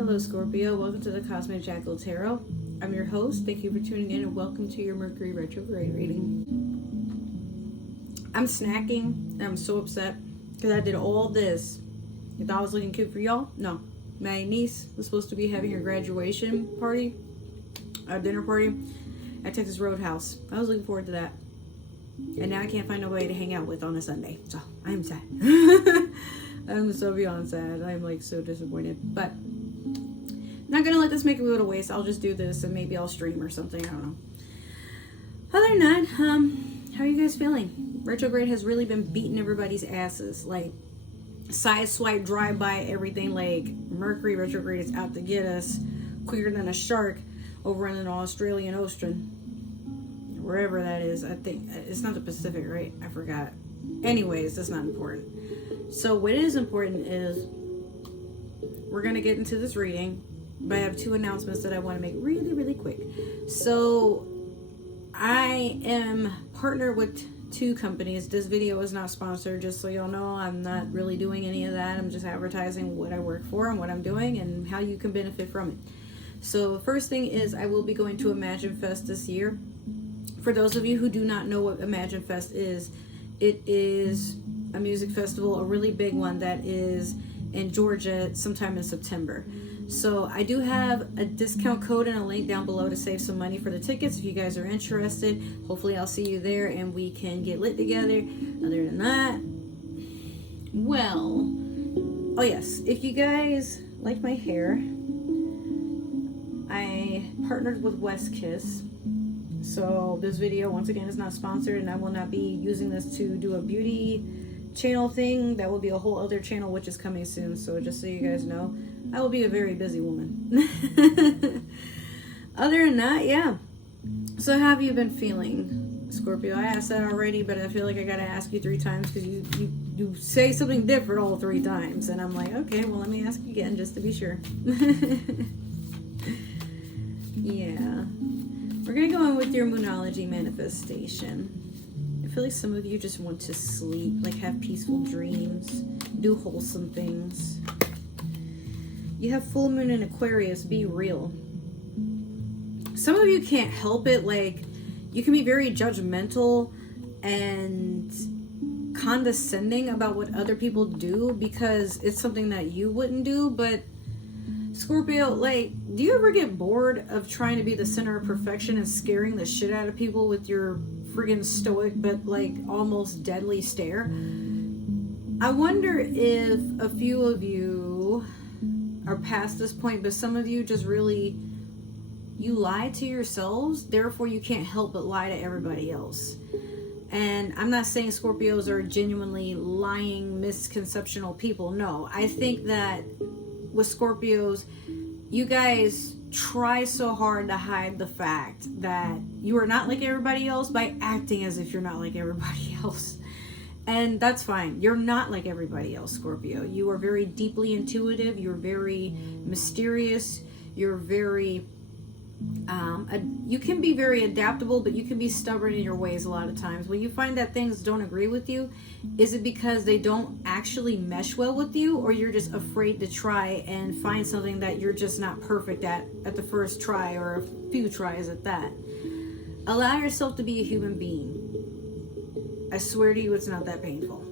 Hello Scorpio, welcome to the Cosmic Jackal Tarot. I'm your host. Thank you for tuning in and welcome to your Mercury Retrograde reading. I'm snacking and I'm so upset because I did all this. You thought I was looking cute for y'all? No. My niece was supposed to be having her graduation party, a dinner party at Texas Roadhouse. I was looking forward to that. And now I can't find nobody to hang out with on a Sunday. So I am sad. I'm so beyond sad. I'm like so disappointed. But I'm not going to let this make it go to waste. I'll just do this and maybe I'll stream or something. I don't know. Other than that, how are you guys feeling? Retrograde has really been beating everybody's asses. Like, side swipe, drive by, everything. Like, Mercury Retrograde is out to get us quicker than a shark over in the Australian Ocean. Wherever that is. I think it's not the Pacific, right? I forgot. Anyways, that's not important. So what is important is we're going to get into this reading, but I have two announcements that I want to make really, really quick. So I am partnered with two companies. This video is not sponsored, just so y'all know. I'm not really doing any of that. I'm just advertising what I work for and what I'm doing and how you can benefit from it. So the first thing is I will be going to Imagine Fest this year. For those of you who do not know what Imagine Fest is, it is a music festival, a really big one that is in Georgia sometime in September. So I do have a discount code and a link down below to save some money for the tickets if you guys are interested. Hopefully I'll see you there and we can get lit together. Other than that, well, oh yes, if you guys like my hair, I partnered with West Kiss. So this video once again is not sponsored and I will not be using this to do a beauty channel thing. That will be a whole other channel which is coming soon. So just so you guys know, I will be a very busy woman. Other than that, yeah. So how have you been feeling, Scorpio? I asked that already, but I feel like I gotta ask you 3 times because you say something different all 3 times. And I'm like, okay, well, let me ask you again just to be sure. Yeah. We're going to go in with your Moonology manifestation. I feel like some of you just want to sleep, like have peaceful dreams, do wholesome things. You have full moon in Aquarius, be real. Some of you can't help it, like you can be very judgmental and condescending about what other people do because it's something that you wouldn't do, but Scorpio, like, do you ever get bored of trying to be the center of perfection and scaring the shit out of people with your friggin' stoic but like almost deadly stare? I wonder if a few of you are past this point, but some of you just really, you lie to yourselves, therefore you can't help but lie to everybody else. And I'm not saying Scorpios are genuinely lying, misconceptional people. No, I think that with Scorpios, you guys try so hard to hide the fact that you are not like everybody else by acting as if you're not like everybody else. And that's fine. You're not like everybody else, Scorpio. You are very deeply intuitive. You're very mysterious. You're very... you can be very adaptable, but you can be stubborn in your ways a lot of times. When you find that things don't agree with you, is it because they don't actually mesh well with you, or you're just afraid to try and find something that you're just not perfect at the first try, or a few tries at that? Allow yourself to be a human being. I swear to you, it's not that painful.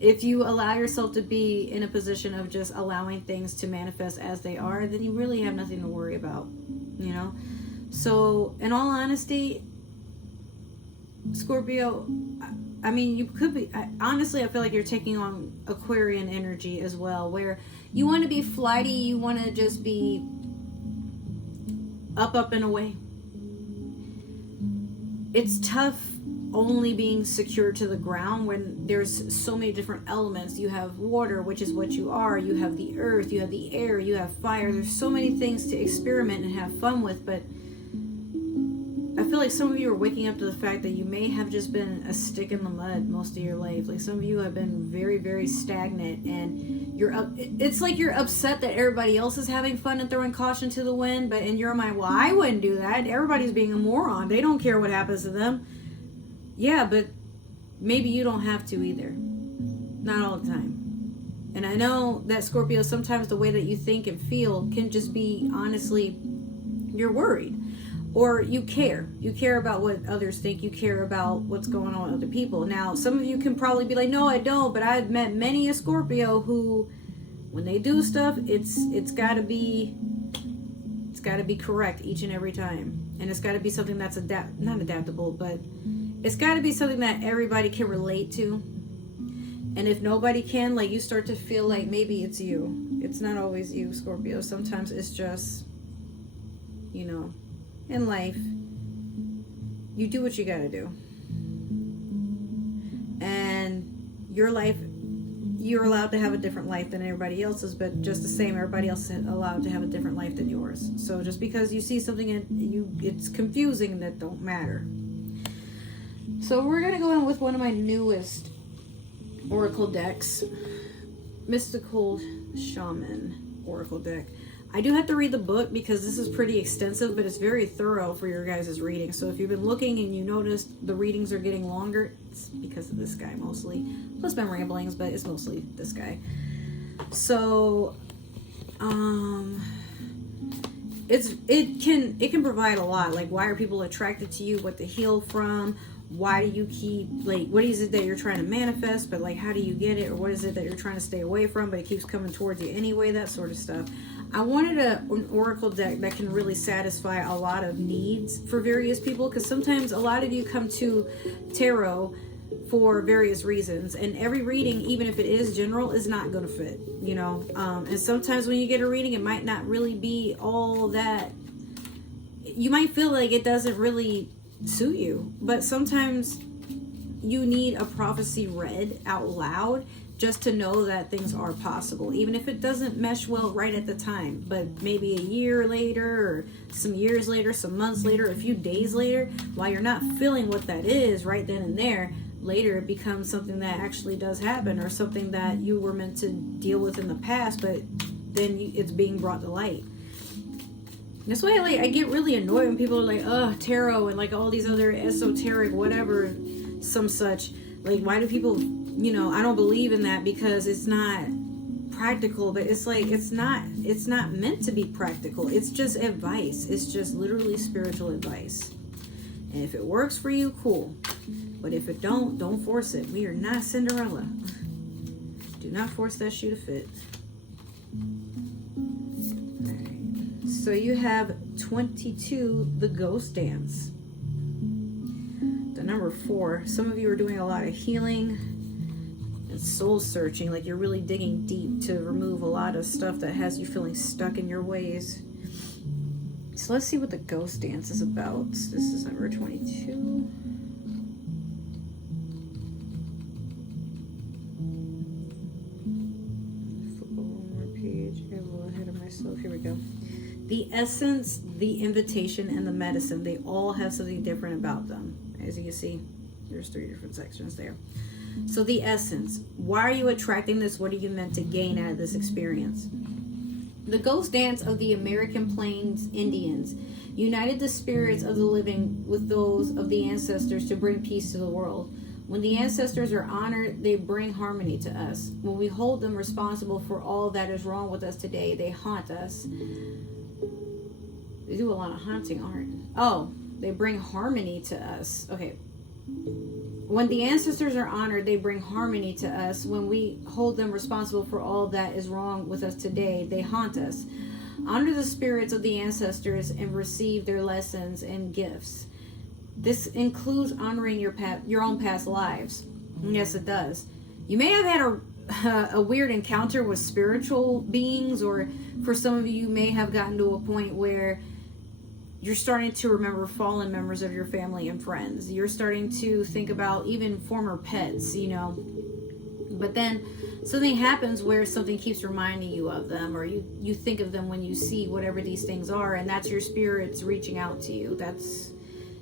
If you allow yourself to be in a position of just allowing things to manifest as they are, then you really have nothing to worry about, you know? So, in all honesty, Scorpio, I mean, you could be, honestly, I feel like you're taking on Aquarian energy as well, where you want to be flighty, you want to just be up and away. It's tough only being secured to the ground when there's so many different elements. You have water, which is what you are. You have the earth, you have the air, you have fire. There's so many things to experiment and have fun with, but I feel like some of you are waking up to the fact that you may have just been a stick in the mud most of your life. Like some of you have been very, very stagnant, and it's like you're upset that everybody else is having fun and throwing caution to the wind, but in your mind, well, I wouldn't do that. Everybody's being a moron. They don't care what happens to them. Yeah, but maybe you don't have to either. Not all the time. And I know that, Scorpio, sometimes the way that you think and feel can just be, honestly, you're worried. Or you care. You care about what others think. You care about what's going on with other people. Now, some of you can probably be like, no, I don't. But I've met many a Scorpio who, when they do stuff, it's got to be correct each and every time. And it's got to be something that's not adaptable, but it's got to be something that everybody can relate to. And if nobody can, like, you start to feel like maybe it's you. It's not always you, Scorpio. Sometimes it's just, you know, in life, you do what you gotta do. And your life, you're allowed to have a different life than everybody else's, but just the same, everybody else is allowed to have a different life than yours. So just because you see something and it's confusing, that don't matter. So we're gonna go in with one of my newest oracle decks, Mystical Shaman Oracle deck. I do have to read the book because this is pretty extensive, but it's very thorough for your guys' reading. So if you've been looking and you noticed the readings are getting longer, it's because of this guy mostly. Plus my ramblings, but it's mostly this guy. So it can provide a lot. Like, why are people attracted to you? What to heal from? Why do you keep, like, what is it that you're trying to manifest, but, like, how do you get it? Or what is it that you're trying to stay away from, but it keeps coming towards you anyway? That sort of stuff. I wanted an oracle deck that can really satisfy a lot of needs for various people, because sometimes a lot of you come to tarot for various reasons, and every reading, even if it is general, is not going to fit, you know. And sometimes when you get a reading, it might not really be all that. You might feel like it doesn't really suit you, but sometimes you need a prophecy read out loud just to know that things are possible, even if it doesn't mesh well right at the time. But maybe a year later, or some years later, some months later, a few days later, while you're not feeling what that is right then and there, later it becomes something that actually does happen, or something that you were meant to deal with in the past, but then it's being brought to light. That's why I get really annoyed when people are like, oh, tarot and like all these other esoteric whatever, some such. Like, why do people, you know, I don't believe in that because it's not practical. But it's like, it's not meant to be practical. It's just advice. It's just literally spiritual advice. And if it works for you, cool. But if it don't force it. We are not Cinderella. Do not force that shoe to fit. So you have 22, the ghost dance. The number 4. Some of you are doing a lot of healing and soul searching. Like, you're really digging deep to remove a lot of stuff that has you feeling stuck in your ways. So let's see what the ghost dance is about. This is number 22. Flip over one more page. I'm a little ahead of myself. Here we go. The essence, the invitation, and the medicine, they all have something different about them. As you can see, there's 3 different sections there. So the essence, why are you attracting this? What are you meant to gain out of this experience? The ghost dance of the American Plains Indians united the spirits of the living with those of the ancestors to bring peace to the world. When the ancestors are honored, they bring harmony to us. When we hold them responsible for all that is wrong with us today, they haunt us. They do a lot of haunting art. Oh, they bring harmony to us. Okay. When the ancestors are honored, they bring harmony to us. When we hold them responsible for all that is wrong with us today, they haunt us. Honor the spirits of the ancestors and receive their lessons and gifts. This includes honoring your own past lives. Yes, it does. You may have had a weird encounter with spiritual beings, or for some of you may have gotten to a point where you're starting to remember fallen members of your family and friends. You're starting to think about even former pets, you know. But then something happens where something keeps reminding you of them, or you think of them when you see whatever these things are, and that's your spirits reaching out to you. That's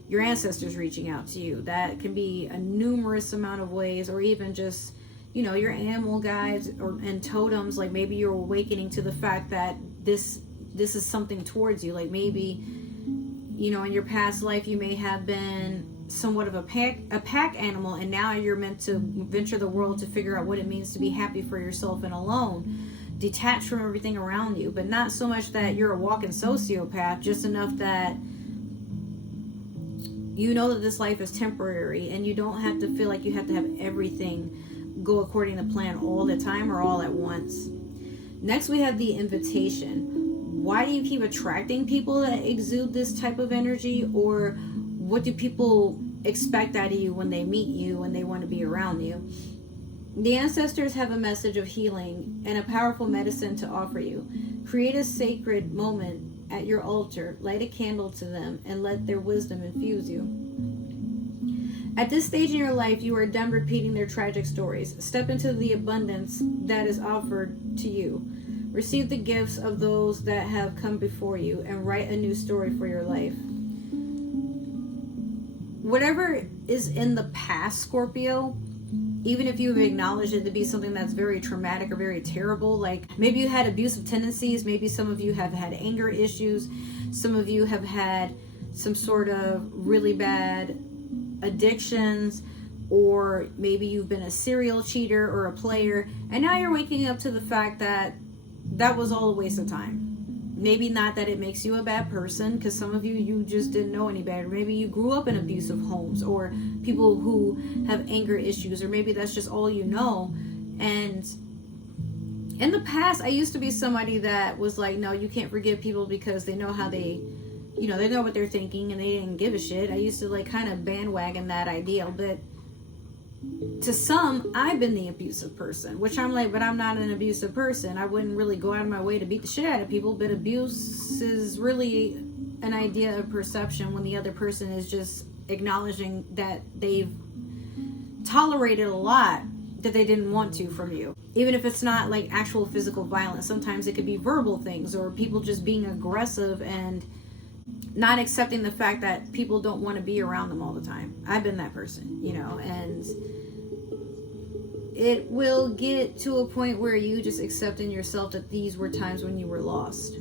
your ancestors reaching out to you. That can be a numerous amount of ways, or even just, you know, your animal guides and totems. Like, maybe you're awakening to the fact that this is something towards you. Like, maybe, you know, in your past life you may have been somewhat of a pack animal, and now you're meant to venture the world to figure out what it means to be happy for yourself and alone, detached from everything around you. But not so much that you're a walking sociopath, just enough that you know that this life is temporary, and you don't have to feel like you have to have everything go according to plan all the time or all at once. Next, we have the invitation. Why do you keep attracting people that exude this type of energy? Or what do people expect out of you when they meet you and they want to be around you? The ancestors have a message of healing and a powerful medicine to offer you. Create a sacred moment at your altar, light a candle to them, and let their wisdom infuse you. At this stage in your life, you are done repeating their tragic stories. Step into the abundance that is offered to you. Receive the gifts of those that have come before you and write a new story for your life. Whatever is in the past, Scorpio, even if you've acknowledged it to be something that's very traumatic or very terrible, like maybe you had abusive tendencies, maybe some of you have had anger issues, some of you have had some sort of really bad addictions, or maybe you've been a serial cheater or a player, and now you're waking up to the fact that that was all a waste of time. Maybe not that it makes you a bad person, because some of you just didn't know any better. Maybe you grew up in abusive homes, or people who have anger issues, or maybe that's just all you know. And in the past, I used to be somebody that was like, no, you can't forgive people because they know how they know what they're thinking, and they didn't give a shit. I used to like kind of bandwagon that idea, but to some, I've been the abusive person, which I'm like, but I'm not an abusive person. I wouldn't really go out of my way to beat the shit out of people, but abuse is really an idea of perception when the other person is just acknowledging that they've tolerated a lot that they didn't want to from you. Even if it's not like actual physical violence, sometimes it could be verbal things, or people just being aggressive and not accepting the fact that people don't want to be around them all the time. I've been that person, and it will get to a point where you just accept in yourself that these were times when you were lost.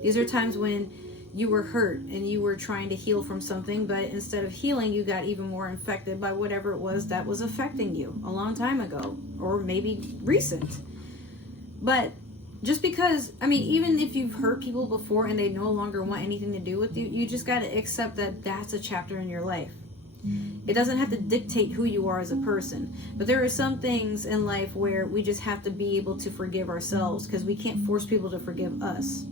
These are times when you were hurt and you were trying to heal from something, but instead of healing, you got even more infected by whatever it was that was affecting you a long time ago, or maybe recent. But just because, even if you've hurt people before and they no longer want anything to do with you, you just got to accept that that's a chapter in your life. It doesn't have to dictate who you are as a person. But there are some things in life where we just have to be able to forgive ourselves, because we can't force people to forgive us.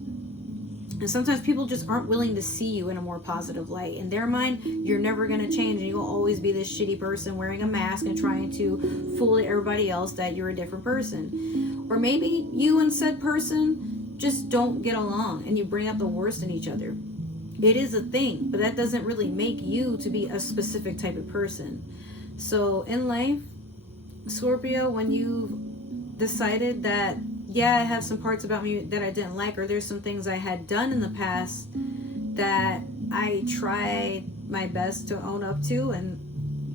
And sometimes people just aren't willing to see you in a more positive light. In their mind, you're never going to change, and you'll always be this shitty person wearing a mask and trying to fool everybody else that you're a different person. Or maybe you and said person just don't get along, and you bring out the worst in each other. It is a thing, but that doesn't really make you to be a specific type of person. So in life, Scorpio, when you've decided that, yeah, I have some parts about me that I didn't like, or there's some things I had done in the past that I tried my best to own up to and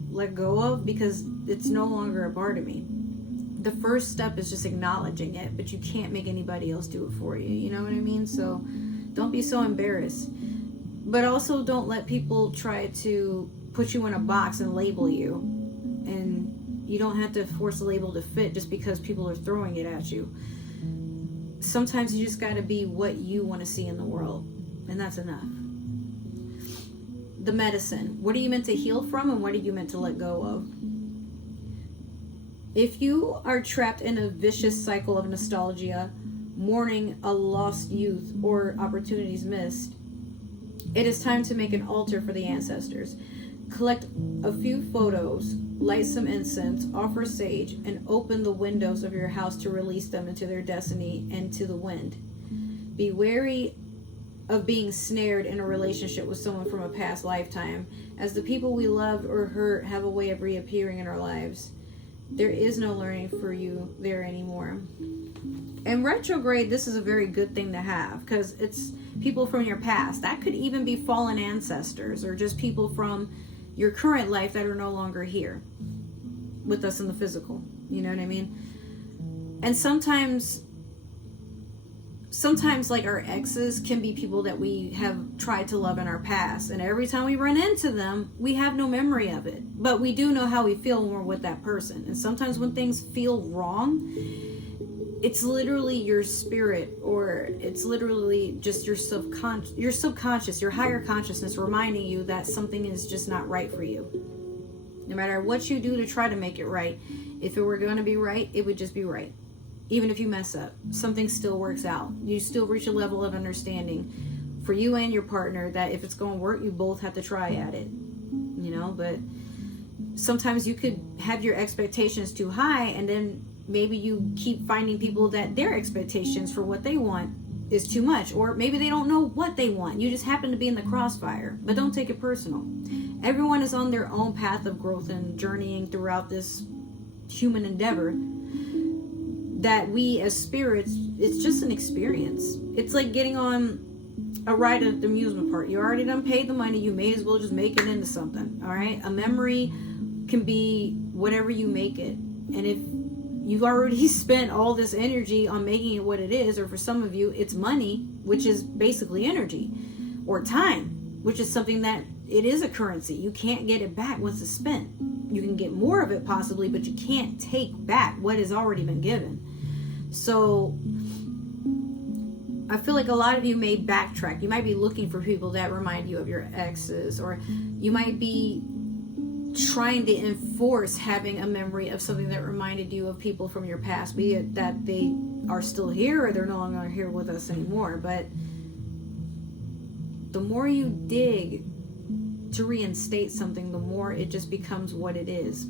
let go of, because it's no longer a part of me. The first step is just acknowledging it, but you can't make anybody else do it for you. You know what I mean? So don't be so embarrassed. But also don't let people try to put you in a box and label you. And you don't have to force a label to fit just because people are throwing it at you. Sometimes you just got to be what you want to see in the world. And that's enough. The medicine. What are you meant to heal from, and what are you meant to let go of? If you are trapped in a vicious cycle of nostalgia, mourning a lost youth or opportunities missed, it is time to make an altar for the ancestors. Collect a few photos, light some incense, offer sage, and open the windows of your house to release them into their destiny and to the wind. Be wary of being snared in a relationship with someone from a past lifetime, as the people we loved or hurt have a way of reappearing in our lives. There is no learning for you there anymore. In retrograde, this is a very good thing to have, because it's people from your past. That could even be fallen ancestors, or just people from your current life that are no longer here with us in the physical. You know what I mean? And sometimes sometimes like our exes can be people that we have tried to love in our past, and every time we run into them, we have no memory of it, but we do know how we feel when we're with that person. And sometimes when things feel wrong, it's literally your spirit, or it's literally just your subconscious, your higher consciousness reminding you that something is just not right for you. No matter what you do to try to make it right, if it were going to be right, it would just be right. Even if you mess up, something still works out. You still reach a level of understanding for you and your partner that if it's going to work, you both have to try at it. You know, but sometimes you could have your expectations too high, and then maybe you keep finding people that their expectations for what they want is too much, or maybe they don't know what they want. You just happen to be in the crossfire. But don't take it personal. Everyone is on their own path of growth and journeying throughout this human endeavor. That we as spirits, it's just an experience. It's like getting on a ride at the amusement park. You already done paid the money. You may as well just make it into something. All right. A memory can be whatever you make it. And if you've already spent all this energy on making it what it is, or for some of you, it's money, which is basically energy, or time, which is something that it is a currency. You can't get it back once it's spent. You can get more of it possibly, but you can't take back what has already been given. So I feel like a lot of you may backtrack. You might be looking for people that remind you of your exes, or you might be trying to enforce having a memory of something that reminded you of people from your past, be it that they are still here or they're no longer here with us anymore. But the more you dig to reinstate something, the more it just becomes what it is.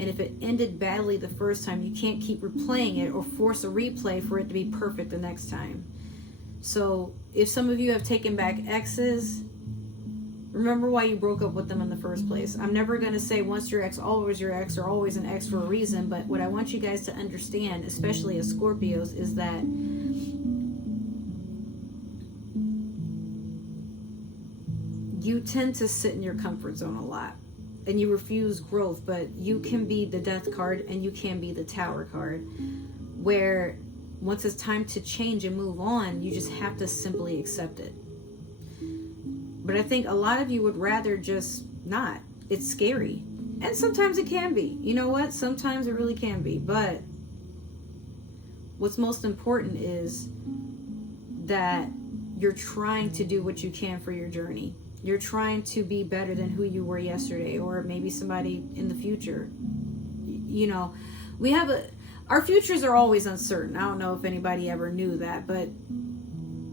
And if it ended badly the first time, you can't keep replaying it or force a replay for it to be perfect the next time. So if some of you have taken back exes, remember why you broke up with them in the first place. I'm never going to say once your ex, always your ex, or always an ex for a reason. But what I want you guys to understand, especially as Scorpios, is that you tend to sit in your comfort zone a lot. And you refuse growth. But you can be the death card and you can be the tower card. Where once it's time to change and move on, you just have to simply accept it. But I think a lot of you would rather just not. It's scary. And sometimes it can be. You know what? Sometimes it really can be. But what's most important is that you're trying to do what you can for your journey. You're trying to be better than who you were yesterday, or maybe somebody in the future. You know, our futures are always uncertain. I don't know if anybody ever knew that, but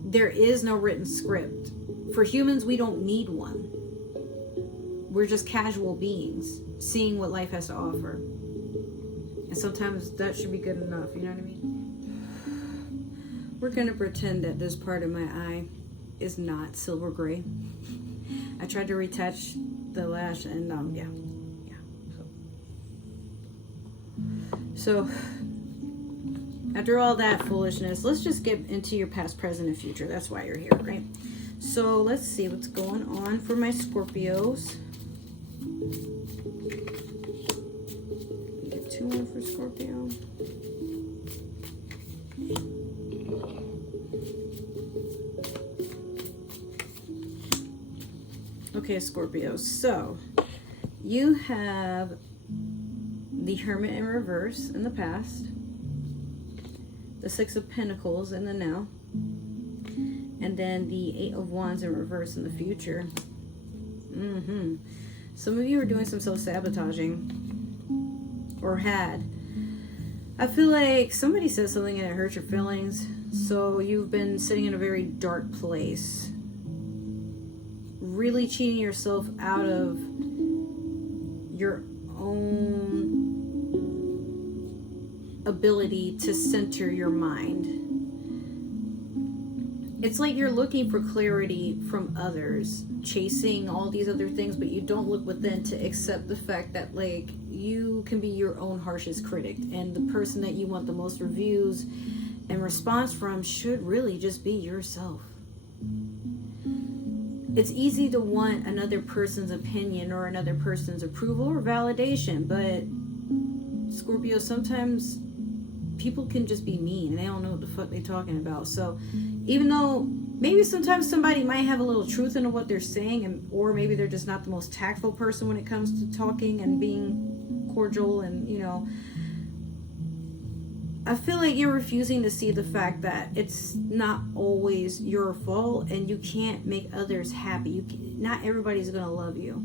there is no written script. For humans, we don't need one. We're just casual beings, seeing what life has to offer. And sometimes that should be good enough, you know what I mean? We're going to pretend that this part of my eye is not silver gray. I tried to retouch the lash and yeah. So after all that foolishness, let's just get into your past, present, and future. That's why you're here, right? So let's see what's going on for my Scorpios. Get 2 more for Scorpio. Okay, Scorpio. So you have the Hermit in reverse in the past, the 6 of Pentacles in the now, and then the 8 of Wands in reverse in the future. Some of you are doing some self-sabotaging, or had. I feel like somebody said something and it hurt your feelings, so you've been sitting in a very dark place, really cheating yourself out of your own ability to center your mind. It's like you're looking for clarity from others, chasing all these other things, but you don't look within to accept the fact that, like, you can be your own harshest critic, and the person that you want the most reviews and response from should really just be yourself. It's easy to want another person's opinion or another person's approval or validation, but Scorpio, sometimes people can just be mean and they don't know what the fuck they're talking about. So even though maybe sometimes somebody might have a little truth into what they're saying, or maybe they're just not the most tactful person when it comes to talking and being cordial, and I feel like you're refusing to see the fact that it's not always your fault, and you can't make others happy. Not everybody's gonna love you,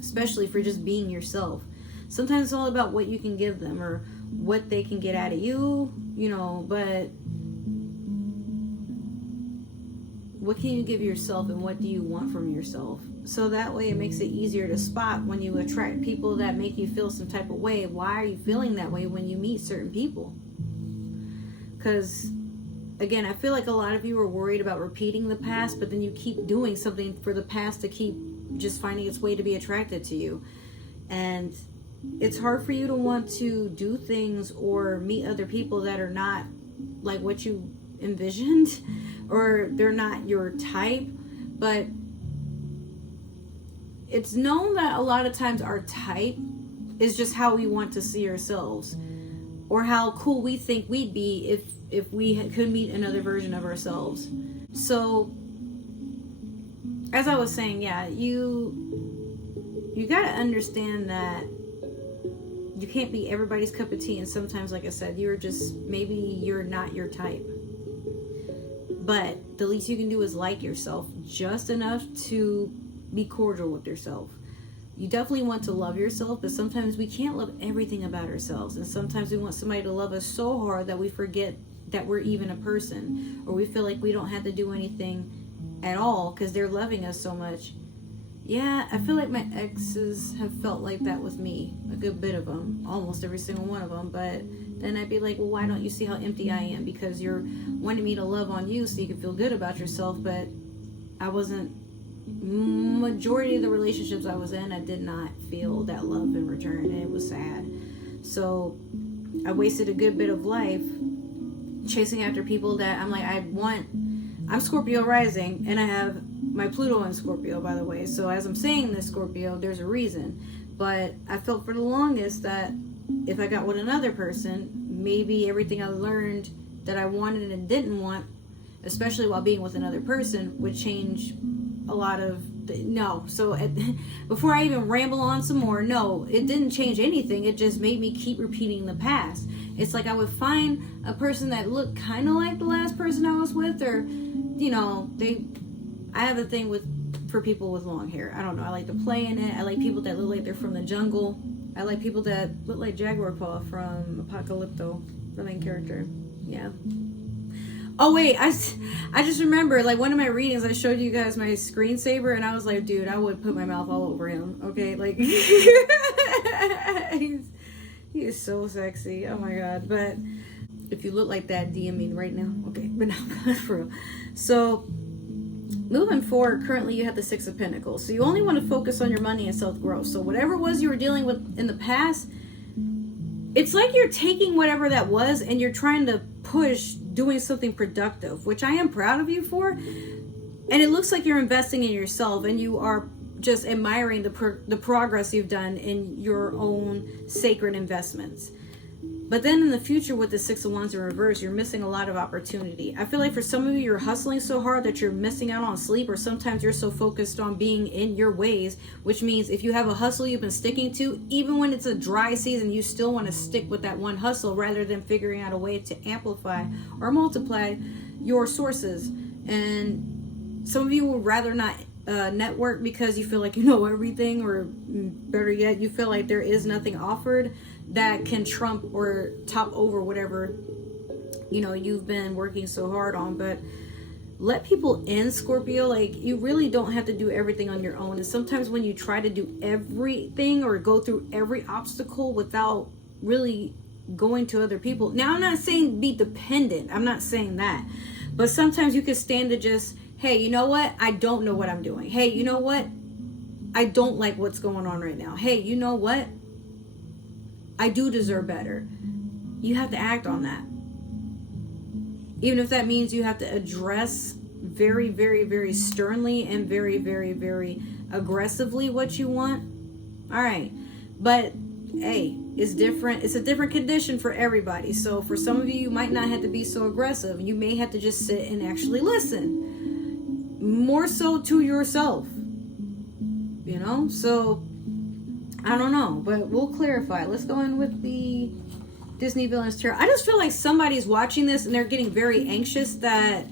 especially for just being yourself. Sometimes it's all about what you can give them or what they can get out of you, but what can you give yourself, and what do you want from yourself? So that way it makes it easier to spot when you attract people that make you feel some type of way. Why are you feeling that way when you meet certain people? Because, again, I feel like a lot of you are worried about repeating the past, but then you keep doing something for the past to keep just finding its way to be attracted to you. And it's hard for you to want to do things or meet other people that are not like what you envisioned, or they're not your type. But it's known that a lot of times our type is just how we want to see ourselves, or how cool we think we'd be if we could meet another version of ourselves. So as I was saying, yeah, you got to understand that you can't be everybody's cup of tea, and sometimes, like I said, maybe you're not your type. But the least you can do is like yourself just enough to be cordial with yourself. You definitely want to love yourself, but sometimes we can't love everything about ourselves. And sometimes we want somebody to love us so hard that we forget that we're even a person, or we feel like we don't have to do anything at all because they're loving us so much. Yeah, I feel like my exes have felt like that with me, a good bit of them, almost every single one of them. But then I'd be like, well, why don't you see how empty I am? Because you're wanting me to love on you so you can feel good about yourself. But I wasn't, majority of the relationships I was in, I did not feel that love in return, and it was sad. So I wasted a good bit of life chasing after people that I'm like, I'm Scorpio rising, and I have my Pluto in Scorpio, by the way. So as I'm saying this, Scorpio, there's a reason. But I felt for the longest that if I got with another person, maybe everything I learned that I wanted and didn't want, especially while being with another person, would change a lot of... Before I even ramble on some more, no, it didn't change anything. It just made me keep repeating the past. It's like I would find a person that looked kind of like the last person I was with, or, I have a thing for people with long hair. I don't know. I like to play in it. I like people that look like they're from the jungle. I like people that look like Jaguar Paw from Apocalypto, the main character. Yeah. Oh wait, I just remember, like, one of my readings, I showed you guys my screensaver, and I was like, dude, I would put my mouth all over him. Okay, like, he is so sexy. Oh my god. But if you look like that, DM me right now. Okay, but no, for real. So moving forward, currently you have the Six of Pentacles. So you only want to focus on your money and self-growth. So whatever it was you were dealing with in the past, it's like you're taking whatever that was and you're trying to push doing something productive, which I am proud of you for. And it looks like you're investing in yourself, and you are just admiring the progress you've done in your own sacred investments. But then in the future, with the Six of Wands in reverse, you're missing a lot of opportunity. I feel like for some of you, you're hustling so hard that you're missing out on sleep, or sometimes you're so focused on being in your ways, which means if you have a hustle you've been sticking to, even when it's a dry season, you still want to stick with that one hustle rather than figuring out a way to amplify or multiply your sources. And some of you would rather not network because you feel like you know everything, or better yet, you feel like there is nothing offered that can trump or top over whatever you've been working so hard on. But let people in, Scorpio. Like, you really don't have to do everything on your own. And sometimes when you try to do everything or go through every obstacle without really going to other people, now I'm not saying be dependent, I'm not saying that, but sometimes you can stand to just, hey, you know what, I don't know what I'm doing. Hey, you know what, I don't like what's going on right now. Hey, you know what, I do deserve better. You have to act on that. Even if that means you have to address very, very, very sternly and very, very, very aggressively what you want. All right. But, hey, is different. It's a different condition for everybody. So for some of you, you might not have to be so aggressive. You may have to just sit and actually listen. More so to yourself. You know? So, I don't know. But we'll clarify. Let's go in with the Disney Villains Tarot. I just feel like somebody's watching this and they're getting very anxious that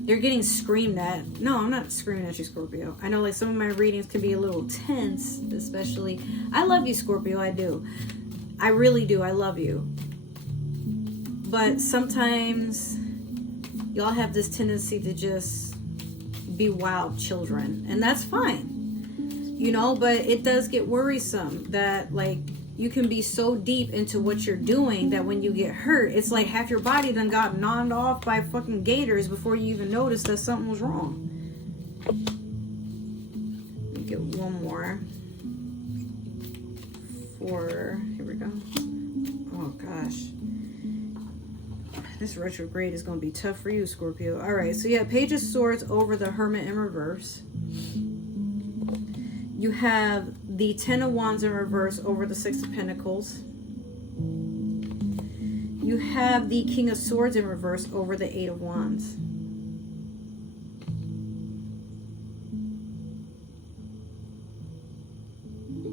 they're getting screamed at. No, I'm not screaming at you, Scorpio. I know like some of my readings can be a little tense, especially. I love you, Scorpio. I do. I really do. I love you. But sometimes y'all have this tendency to just be wild children. And that's fine. You know, but it does get worrisome that like you can be so deep into what you're doing that when you get hurt, it's like half your body done got gnawed off by fucking gators before you even noticed that something was wrong. Let me get one more. Here we go. Oh gosh. This retrograde is going to be tough for you, Scorpio. All right, so yeah, Page of Swords over the Hermit in reverse. You have the Ten of Wands in reverse over the Six of Pentacles. You have the King of Swords in reverse over the Eight of Wands.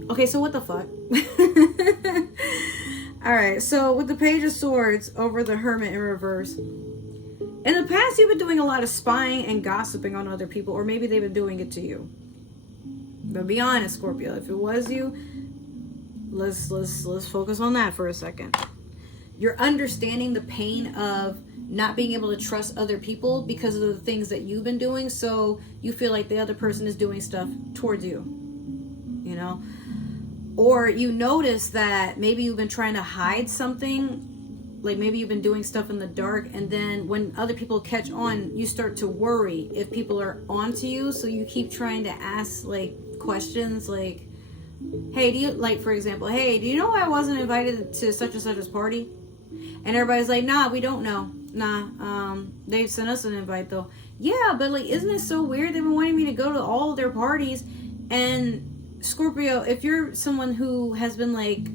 Okay, so what the fuck? Alright, so with the Page of Swords over the Hermit in reverse. In the past, you've been doing a lot of spying and gossiping on other people, or maybe they've been doing it to you. But be honest, Scorpio, if it was you, let's focus on that for a second. You're understanding the pain of not being able to trust other people because of the things that you've been doing, so you feel like the other person is doing stuff towards you. You know? Or you notice that maybe you've been trying to hide something, like maybe you've been doing stuff in the dark, and then when other people catch on, you start to worry if people are onto you, so you keep trying to ask like questions like, hey, do you, like for example, hey, do you know I wasn't invited to such and such a party? And everybody's like, nah, we don't know. Nah, they've sent us an invite though. Yeah, but like, isn't it so weird? They've been wanting me to go to all of their parties. And Scorpio, if you're someone who has been like,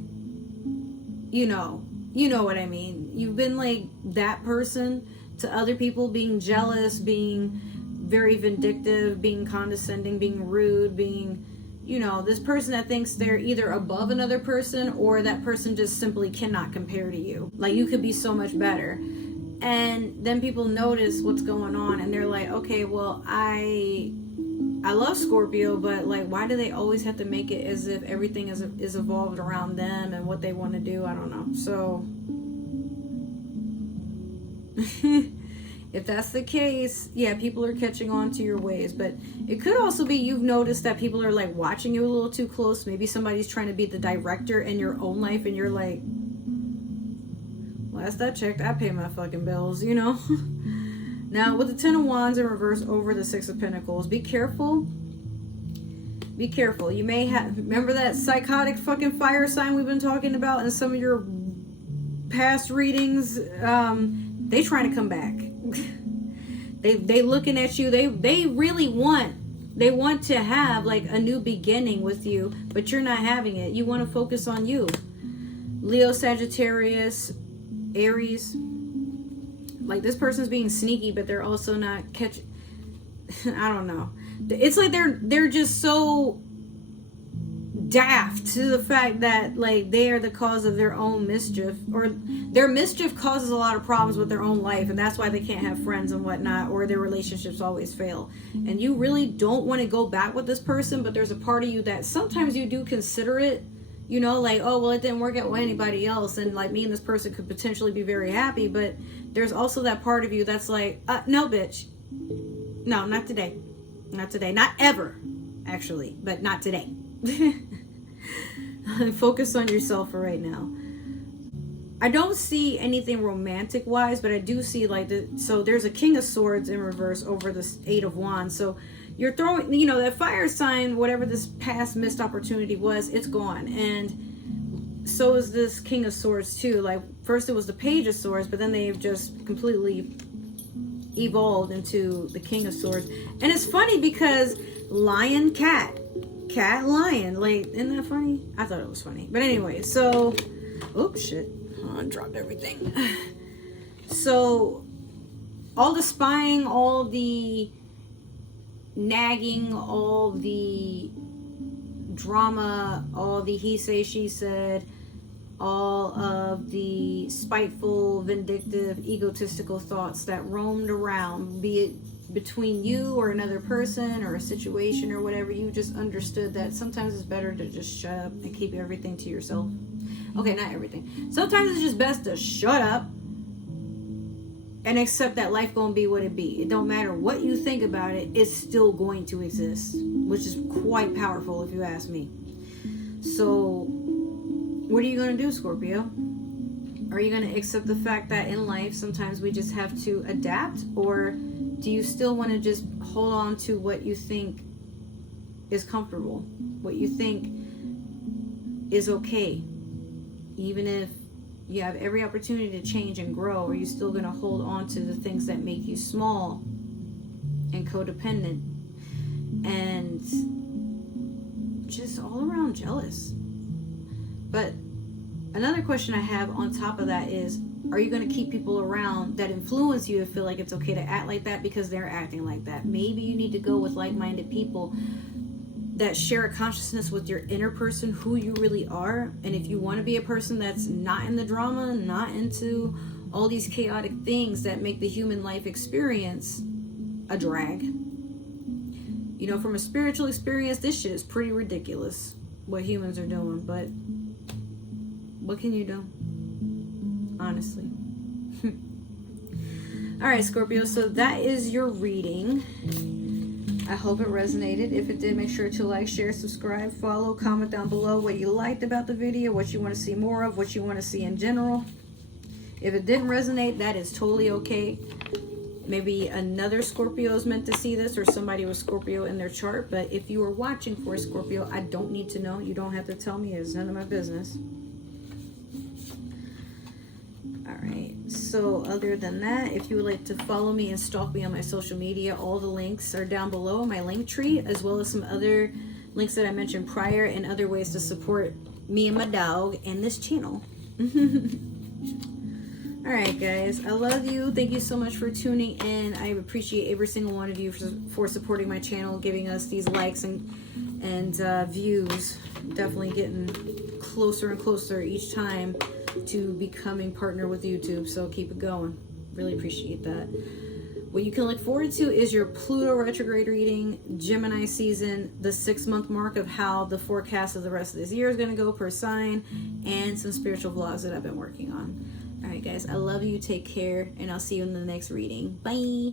you know what I mean. You've been like that person to other people, being jealous, being very vindictive, being condescending, being rude, being, you know, this person that thinks they're either above another person or that person just simply cannot compare to you. Like you could be so much better. And then people notice what's going on and they're like, okay, well, I love Scorpio, but like, why do they always have to make it as if everything is evolved around them and what they want to do? I don't know. So if that's the case, yeah, people are catching on to your ways. But it could also be you've noticed that people are like watching you a little too close. Maybe somebody's trying to be the director in your own life and you're like, last I checked, I pay my fucking bills, you know? Now, with the Ten of Wands in reverse over the Six of Pentacles, be careful. Be careful. You may have... Remember that psychotic fucking fire sign we've been talking about in some of your past readings? They trying to come back. They looking at you. They really want... They want to have, like, a new beginning with you, but you're not having it. You want to focus on you. Leo, Sagittarius, Aries... Like, this person's being sneaky, but they're also not catching... I don't know. It's like they're just so daft to the fact that, like, they are the cause of their own mischief. Or their mischief causes a lot of problems with their own life, and that's why they can't have friends and whatnot, or their relationships always fail. And you really don't want to go back with this person, but there's a part of you that sometimes you do consider it. You know, like, oh, well, it didn't work out with anybody else. And, like, me and this person could potentially be very happy. But there's also that part of you that's like, no, bitch. No, not today. Not today. Not ever, actually. But not today. Focus on yourself for right now. I don't see anything romantic-wise, but I do see, like, so there's a King of Swords in reverse over the Eight of Wands. So you're throwing, you know, that fire sign, whatever this past missed opportunity was, it's gone. And so is this King of Swords too. Like, first it was the Page of Swords, but then they've just completely evolved into the King of Swords. And it's funny because lion, cat, lion. Like, isn't that funny? I thought it was funny. But anyway, so Oh, shit. Oh, I dropped everything. So, all the spying, all the nagging, all the drama, all the he say, she said, all of the spiteful, vindictive, egotistical thoughts that roamed around, be it between you or another person or a situation or whatever, you just understood that sometimes it's better to just shut up and keep everything to yourself. Okay, not everything. Sometimes it's just best to shut up and accept that life gonna be what it be. It don't matter what you think about it, it's still going to exist, which is quite powerful if you ask me. So what are you gonna do, Scorpio? Are you gonna accept the fact that in life sometimes we just have to adapt, or do you still want to just hold on to what you think is comfortable, what you think is okay, even if you have every opportunity to change and grow? Are you still going to hold on to the things that make you small and codependent and just all around jealous? But another question I have on top of that is, are you going to keep people around that influence you to feel like it's okay to act like that because they're acting like that? Maybe you need to go with like-minded people that share a consciousness with your inner person, who you really are. And if you want to be a person that's not in the drama, not into all these chaotic things that make the human life experience a drag. You know, from a spiritual experience, this shit is pretty ridiculous, what humans are doing. But what can you do? Honestly. Alright, Scorpio, so that is your reading. I hope it resonated. If it did, make sure to like, share, subscribe, follow, comment down below what you liked about the video, what you want to see more of, what you want to see in general. If it didn't resonate, that is totally okay. Maybe another Scorpio is meant to see this, or somebody with Scorpio in their chart. But if you are watching for Scorpio, I don't need to know. You don't have to tell me. It's none of my business. Alright, so other than that, if you would like to follow me and stalk me on my social media, all the links are down below, my link tree, as well as some other links that I mentioned prior and other ways to support me and my dog and this channel. Alright guys, I love you. Thank you so much for tuning in. I appreciate every single one of you for supporting my channel, giving us these likes and views. Definitely getting closer and closer each time to becoming partner with YouTube, so keep it going. Really appreciate that. What you can look forward to is your Pluto retrograde reading, Gemini season, the 6-month mark of how the forecast of the rest of this year is going to go per sign, and some spiritual vlogs that I've been working on. Alright guys, I love you, take care, and I'll see you in the next reading. Bye!